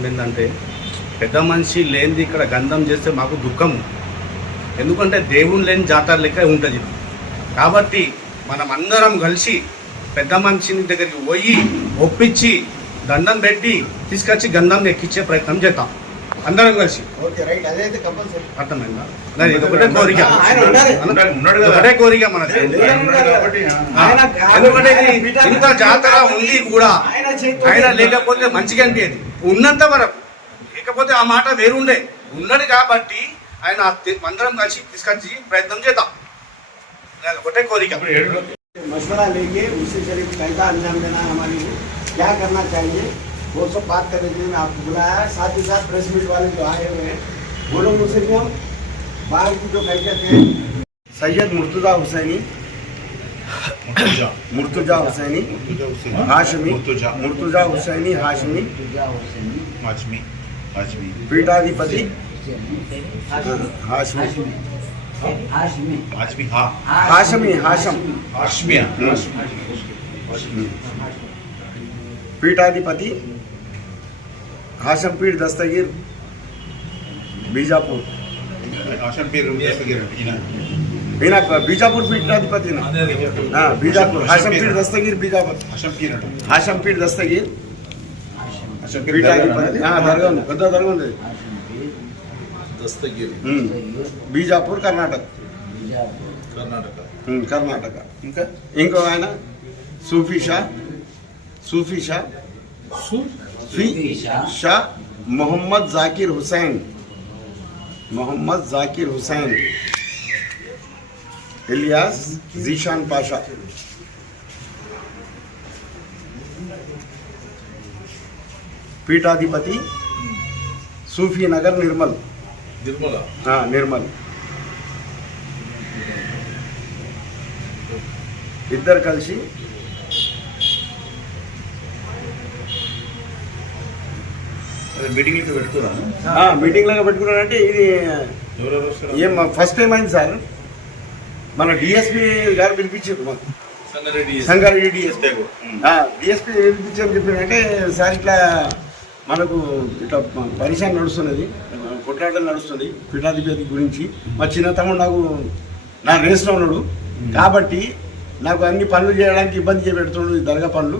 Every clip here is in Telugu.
విషయం ఏంటంటే పెద్ద మనిషి లేనిది ఇక్కడ గంధం చేస్తే మాకు దుఃఖం. ఎందుకంటే దేవుని లేని జాతర లెక్క ఉంటుంది. కాబట్టి మనం అందరం కలిసి పెద్ద మనిషిని దగ్గరికి పోయి ఒప్పించి దండం పెట్టి తీసుకొచ్చి గంధం ఎక్కించే ప్రయత్నం చేద్దాం అందరం కలిసి. అర్థమైందా? ఒకటే కోరిక, ఒకటే కోరిక మనది. ఎందుకంటే ఇంత జాతర ఉంది కూడా ఆయన లేకపోతే మంచిగా అనిపించేది ఉన్నంత వరకు, లేకపోతే ఆ మాట వేరుండే ఉన్నది. కాబట్టి ఆయన అందరం కలిసి తీసుకొచ్చి ప్రయత్నం చేద్దాం, ఒకటే కోరిక. मशवरा लेंगे, उससे चलिए कैसा अंजाम देना है, हमारी क्या करना चाहिए, वो सब बात करने के लिए मैं आपको बुलाया है। साथ ही साथ प्रेस मीट वाले जो आए हुए हैं वो लोग मुझसे भी हम बाहर की जो कहते हैं सैयद मुर्तजा हुसैनी हाशमी मुर्तजा हुसैनी हाशमी पीठाधिपति पीठाधिपति हाशम पीठ दस्तगीर बीजापुर बीजापुर पीठाधिपति ना बीजापुर हाशम पीठ दस्तगीर बीजापुर हाशम पीठ दस्तगीर पीठाधिपति दरगाह दस्तगीर बीजापुर कर्नाटक इंको आयन सूफी शाह मोहम्मद जाकिर हुसैन इलियास जीशान पाशा पीठाधिपति सूफी नगर निर्मल इधर कलसी మీటింగ్ లాగా పెట్టుకున్నారంటే ఇది ఏం ఫస్ట్ టైం అయింది సార్. మన డిఎస్పీ గారు పిలిపించారు మాకు, సంగారెడ్డి డిఎస్పీ పిలిపించామని చెప్పారంటే సార్ ఇట్లా మనకు ఇట్లా పరిశ్రమ నడుస్తున్నది, కొట్లాటలు నడుస్తుంది పీఠాధిపతి గురించి. మా చిన్న తమ్ముడు నా రేస్లో ఉన్నాడు కాబట్టి నాకు అన్ని పనులు చేయడానికి ఇబ్బంది చేపెడుతున్నాడు, దర్గా పనులు.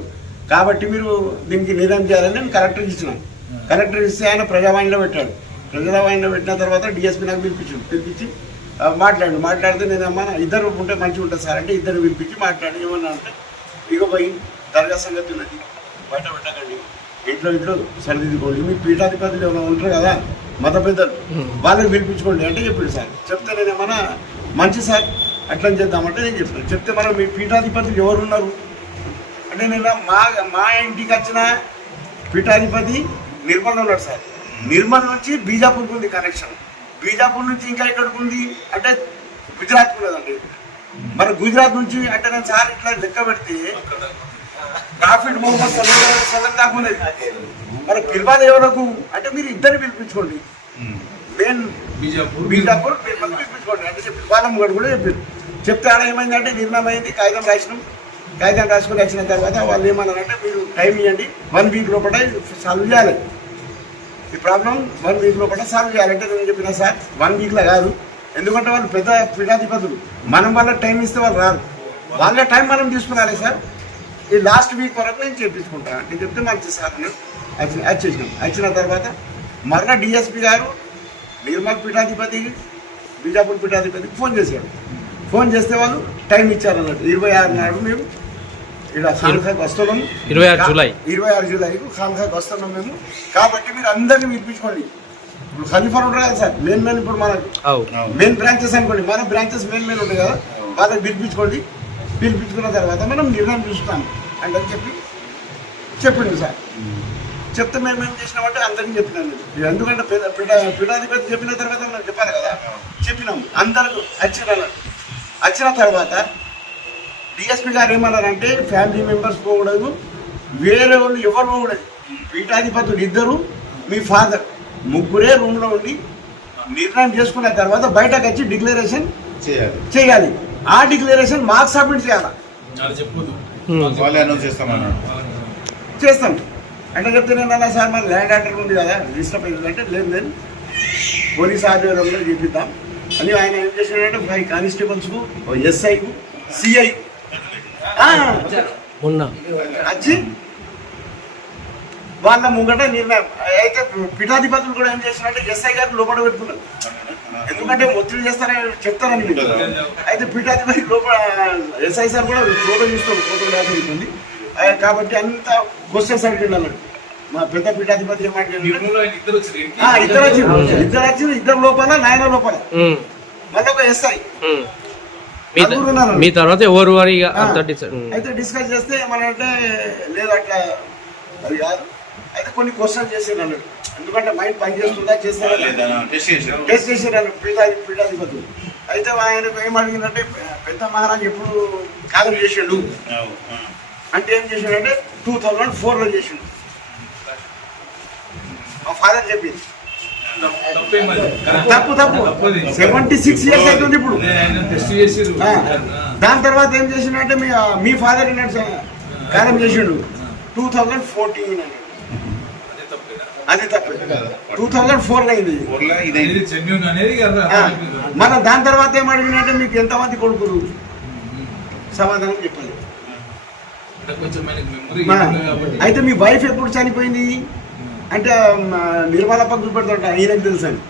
కాబట్టి మీరు దీనికి నిర్ణయం చేయాలని నేను కలెక్టర్కి ఇచ్చినాను. కలెక్టర్ ఇస్తే ఆయన ప్రజావాణిలో పెట్టాడు. ప్రజావాణిలో పెట్టిన తర్వాత డిఎస్పీ నాకు పిలిపించి మాట్లాడితే నేనమ్మా ఇద్దరు ఉంటే మంచిగా ఉంటుంది సార్ అంటే ఇద్దరు పిలిపించి మాట్లాడి ఏమన్నా అంటే ఇక పోయి దర్గా సంగతి ఉన్నది, బయట పెట్టకండి, ఇంట్లో సరిదిద్దుకోండి, మీ పీఠాధిపతులు ఏమైనా ఉంటారు కదా మత పెద్దలు వాళ్ళని పిలిపించుకోండి అంటే చెప్పాడు సార్. చెప్తే నేనేమన్నా మంచి సార్ అట్లా చేద్దామంటే నేను చెప్పాను. చెప్తే మనం మీ పీఠాధిపతులు ఎవరున్నారు అంటే నేను మా ఇంటికి వచ్చిన పీఠాధిపతి నిర్మల్ ఉన్నాడు సార్. నిర్మల్ నుంచి బీజాపూర్కి ఉంది కనెక్షన్, బీజాపూర్ నుంచి ఇంకా ఎక్కడికి ఉంది అంటే గుజరాత్కి ఉన్నదండి. మరి గుజరాత్ నుంచి అంటే నేను సార్ ఇట్లా లెక్క పెడితే ప్రాఫిట్ మొహమ్మద్ సల్లం దాకా ఉన్నది. మరి పిలవాలి ఎవరకు అంటే మీరు ఇద్దరిని పిలిపించుకోండి, మెయిన్ బీజాపూర్ పిలిపించుకోండి అంటే చెప్పి వాళ్ళ కూడా చెప్పారు. చెప్తే ఆడ ఏమైందంటే నిర్ణయం అయింది, కాగితం రాసుకొని వచ్చిన తర్వాత వాళ్ళు ఏమన్నారంటే మీరు టైం ఇవ్వండి, 1 వీక్ లోపల సాల్వ్ చేయాలి ఈ ప్రాబ్లం, 1 వీక్ లోపల సాల్వ్ చేయాలంటే నేను చెప్పిన సార్ 1 వీక్లో కాదు, ఎందుకంటే వాళ్ళు పెద్ద పీఠాధిపతులు, మనం వాళ్ళ టైం ఇస్తే వాళ్ళు రారు, వాళ్ళ టైం మనం తీసుకురాలి సార్. ఈ లాస్ట్ వీక్ వరకు నేను చేయించుకుంటాను అంటే చెప్తే మంచి సార్ అని వచ్చిన తర్వాత మరలా డిఎస్పీ గారు నిర్మల్ పీఠాధిపతికి బీజాపూర్ పీఠాధిపతికి ఫోన్ చేస్తే వాళ్ళు టైం ఇచ్చారన్నట్టు 26 నాడు మేము ఇలా ఖాన్ఖాకి వస్తున్నాము, 26 జూలైకు ఖాన్ఖాకి వస్తున్నాం మేము. కాబట్టి మీరు అందరినీ పిలిపించుకోండి. ఇప్పుడు ఖలీఫాలు ఉంటారు కదా సార్, మెయిన్ ఇప్పుడు మనకు మెయిన్ బ్రాంచెస్ అనుకోండి, మన బ్రాంచెస్ మెయిన్ ఉంటాయి కదా, వాళ్ళకి పిలిపించుకున్న తర్వాత మనం నిర్ణయం చూస్తాం అంటే చెప్పింది సార్. చెప్తే మేము ఏం చేసినామంటే అందరికీ చెప్పినాను, ఎందుకంటే పీఠాధిపతి చెప్పిన తర్వాత మనం చెప్పాలి కదా, చెప్పినాము అందరూ వచ్చిన తర్వాత డిఎస్పీ గారు ఏమన్నారంటే ఫ్యామిలీ మెంబర్స్ పోకూడదు, వేరే వాళ్ళు ఎవరు పోకూడదు, పీఠాధిపతులు ఇద్దరు మీ ఫాదర్ ముగ్గురే రూమ్లో ఉండి నిర్ణయం చేసుకున్న తర్వాత బయటకు వచ్చి డిక్లరేషన్ చేయాలి. ఆ డిక్లరేషన్ మాకు సబ్మిట్ చేయాలి, చేస్తాం. అంటే చెప్తే నేను అన్నా సార్ మరి ల్యాండ్ ఆర్డర్ ఉంది కదా డిస్టర్బ్ అయింది అంటే లేదు పోలీస్ ఆధ్వర్యంలో చేపిద్దాం అని ఆయన ఏం చేశాడంటే 5 కానిస్టేబుల్స్కు ఎస్ఐకు సిఐ వచ్చి వాళ్ళ ముంగట నిర్ణయం అయితే పీఠాధిపతులు కూడా ఏం చేసినట్టే ఎస్ఐ గారు లోపల పెట్టుకున్నారు. ఎందుకంటే ఒత్తిడి చేస్తారని చెప్తారని మీకు. అయితే పీఠాధిపతి లోపల ఎస్ఐ సార్ కూడా ఫోటో చూస్తాడు, ఫోటోగ్రాఫీ ఉంటుంది కాబట్టి అంత క్వశ్చన్స్ అడిగిండు. మా పెద్ద పీఠాధిపతి ఇద్దరు వచ్చి ఇద్దరు లోపల నాయన లోపల మళ్ళీ ఒక ఎస్ఐ మీ తర్వాత ఎవరు అయితే డిస్కస్ చేస్తే ఏమనంటే లేదు అట్లా అది కాదు. అయితే కొన్ని క్వశ్చన్ చేసేది అన్నాడు. ఎందుకంటే మైండ్ పని చేస్తుందా చేస్తారా టెస్ట్ చేసేది పీఠాధిపతులు. అయితే ఆయన ఏం అడిగిందంటే పెద్ద మహారాజు ఎప్పుడు కాలం చేసిండు అంటే ఏం చేసిండంటే 2004లో చేసిండు. మా ఫాదర్ చెప్పింది తప్పు 76 years అవుతుంది ఇప్పుడు. దాని తర్వాత ఏం చేసిండంటే మీ ఫాదర్ కాలం చేసిండు 2014 అది తప్పు 2004లో అయింది. మన దాని తర్వాత ఏం అడిగినట్టే మీకు ఎంతమంది కొడుకులు సమాధానం చెప్పాలి. అయితే మీ వైఫ్ ఎప్పుడు చనిపోయింది అంటే నిర్మలప్పకు చూపెడుతుంట ఈయనకు తెలుసు అని.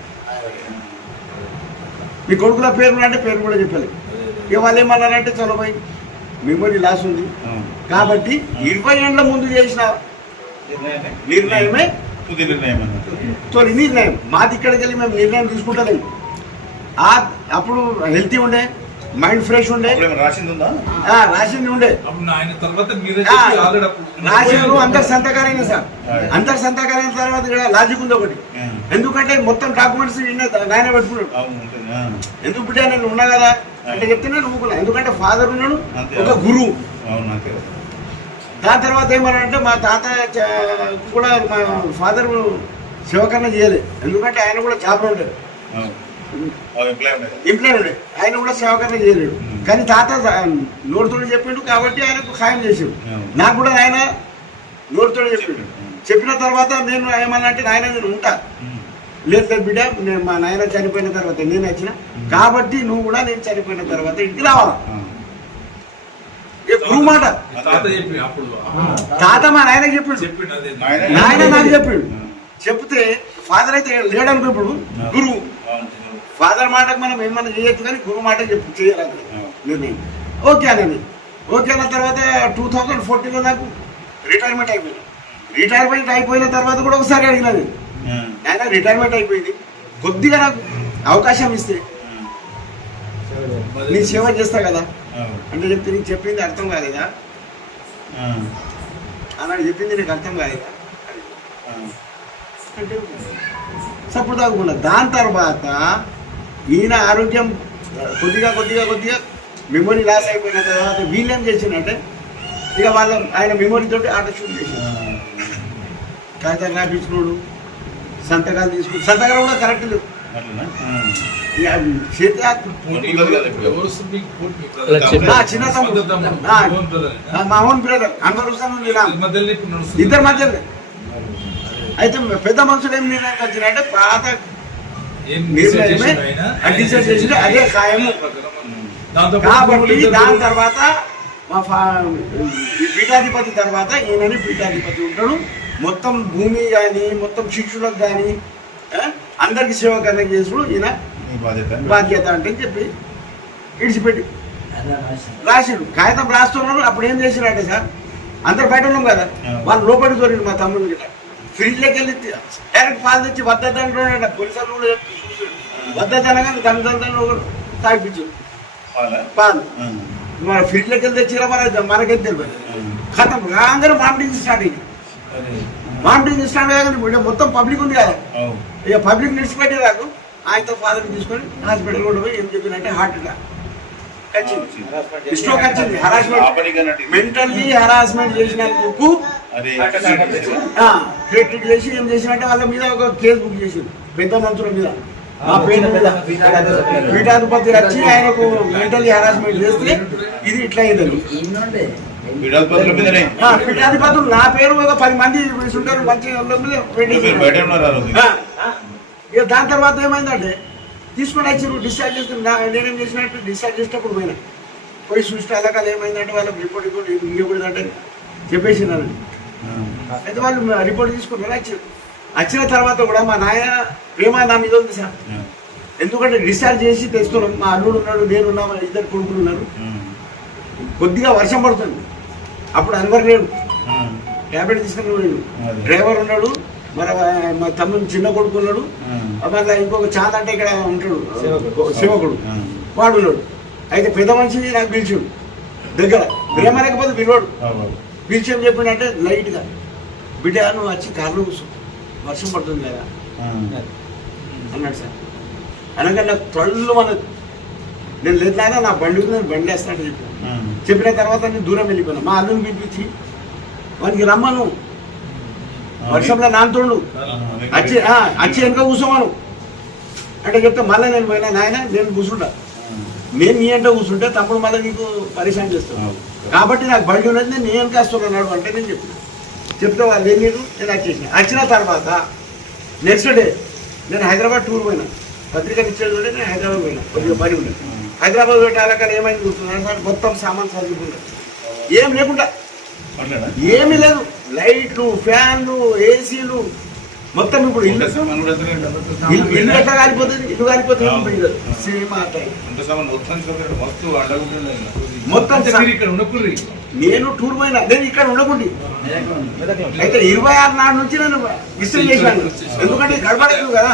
మీ కొడుకుల పేరు అంటే పేరు కూడా చెప్పాలి. ఇక వాళ్ళు ఏమన్నారంటే చలో పోయి మెమొరీ లాస్ ఉంది కాబట్టి 20 ఏళ్ల ముందు చేసిన నిర్ణయమే తొలి నిర్ణయం. మాది ఇక్కడికి వెళ్ళి మేము నిర్ణయం తీసుకుంటలేము. అప్పుడు హెల్తీ ఉండే, మైండ్ ఫ్రెష్ ఉండే, రాసింది ఉండే. రాసిండు అందరు సంతకాలైనా సార్. అందరు సంతకాలైన తర్వాత లాజిక్ ఉంది ఒకటి. ఎందుకంటే మొత్తం డాక్యుమెంట్స్ నాయన పెట్టుకున్నాడు. ఎందుకు బిడ్డ నేను ఉన్నా కదా అంటే చెప్తే నేను ఊరుకున్నా. ఎందుకంటే ఫాదర్ ఉన్నాడు, ఒక గురువు. దాని తర్వాత ఏమన్నారంటే మా తాత కూడా మా ఫాదర్ సేవకరణ చేయలేదు. ఎందుకంటే ఆయన కూడా జాబ్లో ఉండేది, ఇంప్లాయ్ ఉండే. ఆయన కూడా సేవకరణ చేయలేడు. కానీ తాత నోటితోడు చెప్పిండు కాబట్టి ఆయనకు ఖాయం చేసాడు. నాకు కూడా ఆయన నోటితోడు చెప్పిండు. చెప్పిన తర్వాత నేను ఏమన్నా అంటే నాయన నేను ఉంటా. లేదు బిడ్డ నేను మా నాయన చనిపోయిన తర్వాత నేను వచ్చిన కాబట్టి నువ్వు కూడా నేను చనిపోయిన తర్వాత ఇంటికి రావాలా. గురువు మాట తాత మా నాయనకి చెప్పిండు, నాయన నాకు చెప్పిండు. చెప్తే ఫాదర్ అయితే లేడనుకో. ఇప్పుడు గురువు ఫాదర్ మాటకు మనం ఏమన్నా చేయొచ్చు కానీ గురువు మాట చేయాలి నిర్ణయం. ఓకే అనండి. ఓకే అన్న తర్వాత 2014లో నాకు రిటైర్మెంట్ అయిపోయింది. రిటైర్మెంట్ అయిపోయిన తర్వాత కూడా ఒకసారి అడిగినది ఆయన రిటైర్మెంట్ అయిపోయింది కొద్దిగా నాకు అవకాశం ఇస్తే నీ సేవ చేస్తా కదా అంటే చెప్తే నీకు చెప్పింది అర్థం కాలేదా అన్నాడు. చెప్పింది నీకు అర్థం కాలేదా అంటే సపోర్ట్ తాగకుండా. దాని తర్వాత ఈయన ఆరోగ్యం కొద్దిగా మెమొరీ లాస్ అయిపోయిన తర్వాత వీళ్ళు ఏం చేసిందంటే ఇక వాళ్ళ ఆయన మెమొరీ తోటి ఆట షూట్ చేసిండు. కాగితాలు రాపించుకున్నాడు, సంతకాలు తీసుకున్నాడు. సంతకాలు కూడా కరెక్ట్ లేవు. చిన్న తమ్ముడు మా ఓన్ బ్రదర్ అన్వర్ హుస్సేన్ ఇద్దరు మధ్యలో. అయితే పెద్ద మనుషులు ఏం నిర్ణయం వచ్చినాయంటే పాత నిర్ణయమే డిసైడ్ చేసింటే అదే ఖాయము. కాబట్టి దాని తర్వాత మా పీఠాధిపతి తర్వాత ఈయనని పీఠాధిపతి ఉంటాడు. మొత్తం భూమి కానీ మొత్తం శిష్యులకు కానీ అందరికి సేవకరణ చేసుడు ఈయన బాధ్యత అంటే చెప్పి ఇడిచిపెట్టి రాసిండు. కాగితం రాస్తున్నాడు. అప్పుడు ఏం చేసినట్టే సార్ అందరు బయట ఉన్నాం కదా, వాళ్ళు లోపలికి దొరికింది. మా తమ్ముడు గిట్ట ఫ్రిడ్జ్లోకి వెళ్ళి డైరెక్ట్ పాలు తెచ్చి వద్దదంటే పోలీసులు కూడా వద్దనగా తల్లిదండ్రులు కూడా తాగిపించారు పాలు. మన ఫ్రిడ్జ్లోకి వెళ్ళి తెచ్చిరా మనకైతే తెలియదు. కథం రాగానే వామిటింగ్ స్టార్ట్ అయింది. వామిటింగ్ స్టార్ట్ అయ్యాక మొత్తం పబ్లిక్ ఉంది కదా, ఇక పబ్లిక్ నిడిచిపెట్టి రాకు ఆయనతో ఫాదర్ తీసుకొని హాస్పిటల్ కూడా పోయి ఏం చెప్పినట్టే హార్ట్ అటాక్ వచ్చింది, స్ట్రోక్ వచ్చింది. హరాస్మెంట్ మెంటల్లీ హరాస్మెంట్ చేసినందుకు ట్రీట్ చేసి ఏం చేసినట్టే వాళ్ళ మీద ఒక కేసు బుక్ చేసింది పెద్ద మంత్రుల మీద. ఆ పేరు మీద పీఠాధిపతి వచ్చి ఆయనకు మెంటల్లీ హరాస్మెంట్ చేస్తే ఇది ఇట్లా అయిందండి. పీఠాధిపతులు నా పేరు ఒక 10 మంది ఉంటారు మంచి ఇక దాని తర్వాత ఏమైందంటే తీసుకొని వచ్చి డిశ్చార్జ్ చేస్తున్నా నేనేం చేసినట్టు డిశ్చార్జ్ చేసేటప్పుడు పోయి చూస్తే అలాగా ఏమైందంటే వాళ్ళకి రిపోర్ట్ ఇంకొకటి చెప్పేసినారు. అయితే వాళ్ళు రిపోర్ట్ తీసుకున్నారు. వచ్చిన తర్వాత కూడా మా నాయ ప్రేమ నా మీద ఉంది సార్. ఎందుకంటే డిశ్చార్జ్ చేసి తెస్తున్నాం. మా అల్లుడు ఉన్నాడు, నేనున్నా, మా 2 కొడుకులు ఉన్నారు. కొద్దిగా వర్షం పడుతుంది. అప్పుడు అన్వర్ లేడు, ట్యాబ్లెట్ తీసుకుని పోయాడు. డ్రైవర్ ఉన్నాడు, మరి మా తమ్ముడు చిన్న కొడుకు ఉన్నాడు, మళ్ళీ ఇంకొక చాంద్ అంటే ఇక్కడ ఉంటాడు శివకుడు, వాడు ఉన్నాడు. అయితే పెద్ద మనిషి నాకు పిలిచాడు దగ్గర, ప్రేమ లేకపోతే పిలవాడు. పిలిచి ఏం చెప్పిండంటే లైట్గా, బిడ్డ నువ్వు వచ్చి కార్లో కూర్చో, వర్షం పడుతుంది కదా అన్నాడు సార్. అనగా నాకు తొళ్ళు మనకు నేను లేదా నా బండి నేను బండి వేస్తానని చెప్పిన తర్వాత నేను దూరం వెళ్ళిపోయాను. మా అల్లుని పిలిపించి వానికి రమ్మను, వర్షంలో నాంతోడు వచ్చి వెనక కూర్చోమను అంటే చెప్తే మళ్ళీ నేను పోయినా, నాయన నేను కూర్చుంటా, నేను నీ అంటే కూర్చుంటే తమ్ముడు మళ్ళీ నీకు పరిశాన్ చేస్తాను కాబట్టి నాకు బండి ఉన్నది, నేను నీ వెనక వస్తున్నాడు అంటే నేను చెప్తే వాళ్ళు ఏం లేదు. నేను వచ్చేసిన. వచ్చిన తర్వాత నెక్స్ట్ డే నేను హైదరాబాద్ టూర్ పోయినా, పత్రికలు ఇచ్చేది కూడా నేను హైదరాబాద్ పోయినా, కొద్దిగా పని ఉండదు. హైదరాబాద్ పెట్టాలక్కడ ఏమైంది కూర్చున్నాను సార్, మొత్తం సామాన్ సర్దుకుంటా, ఏం లేకుండా ఏమీ లేదు, లైట్లు, ఫ్యాన్లు, ఏసీలు మొత్తం. ఇప్పుడు ఇల్లు ఎట్లా కాలిపోతుంది, ఇల్లు కాలిపోతుంది సినిమా మొత్తం. నేను టూర్ పోయినా, నేను ఇక్కడ ఉండకుండి. అయితే 26 నాడు నుంచి నేను విసిరి చేశాను. ఎందుకంటే గడపడలేదు కదా,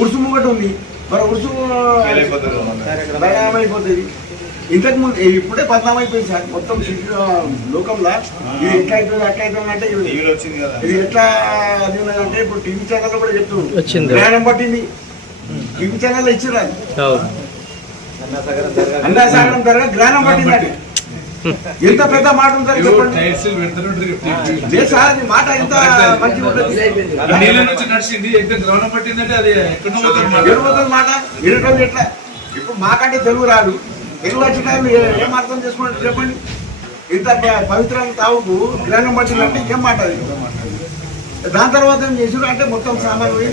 ఉడుసు ముంగట ఉంది, మరి ఉడుసు అయిపోతుంది. ఇంతకు ముందు ఇప్పుడే బదనాం అయిపోయింది సార్ మొత్తం లోకంలో. ఇది ఎట్లా అవుతుంది అట్లా అవుతుంది అంటే ఇది ఎట్లా అది ఉన్నదంటే ఇప్పుడు టీవీ ఛానల్లో కూడా చెప్తుంది, ప్రయాణం పట్టింది. టీవీ ఛానల్లో ఇచ్చిర్రు అది అన్నాసాగరం ధర జ్ఞానం పట్టిందండి. ఎంత పెద్ద మాట ఉందని చెప్పండి సార్, అది మాట ఎంత మంచిగా ఉంటుంది మాట వినటం ఎట్లా. ఇప్పుడు మాకంటే తెలుగు రాదు, తెలుగు వచ్చిన ఏం అర్థం చేసుకుంటే చెప్పండి. ఇంత పవిత్రమైన తావుకు జ్ఞానం పట్టిందంటే ఏం మాట అది. దాని తర్వాత ఏం చేసారు అంటే మొత్తం సామాన్ పోయి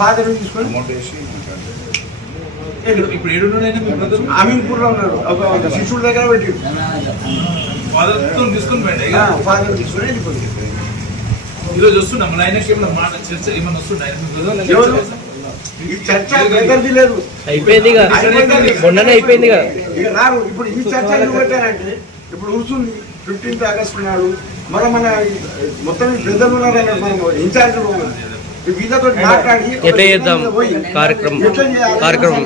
ఫాదర్ తీసుకొని అమీన్పూర్ లో ఉన్నాడు, ఒక శిష్యుడి దగ్గర పెట్టి ఫాదర్ తీసుకొని వెళ్ళిపోయింది. ఈరోజు వస్తున్నా మన ఆయనకి ఏమైనా మాట చర్చ ఏమైనా వస్తున్నాయి? ఈ చర్చ ఎక్కడిది లేదు, అయిపోయింది మొన్ననే అయిపోయింది కదా. ఇక రారు. ఇప్పుడు ఈ చర్చ ఎందుకు పెట్టారంటే ఇప్పుడు కూర్చుంది 15th ఆగస్టు నాడు మనం మన మొత్తం పెద్దలు ఉన్నారన్నారు, మనం ఇన్ఛార్జ్ వీళ్ళతో మాట్లాడి ఎట్లా చేద్దాం కార్యక్రమం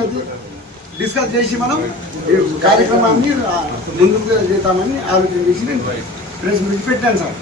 డిస్కస్ చేసి మనం కార్యక్రమాన్ని ముందుకు చేద్దామని ఆలోచన చేసి నేను ప్రెస్ మీట్ పెట్టాను సార్.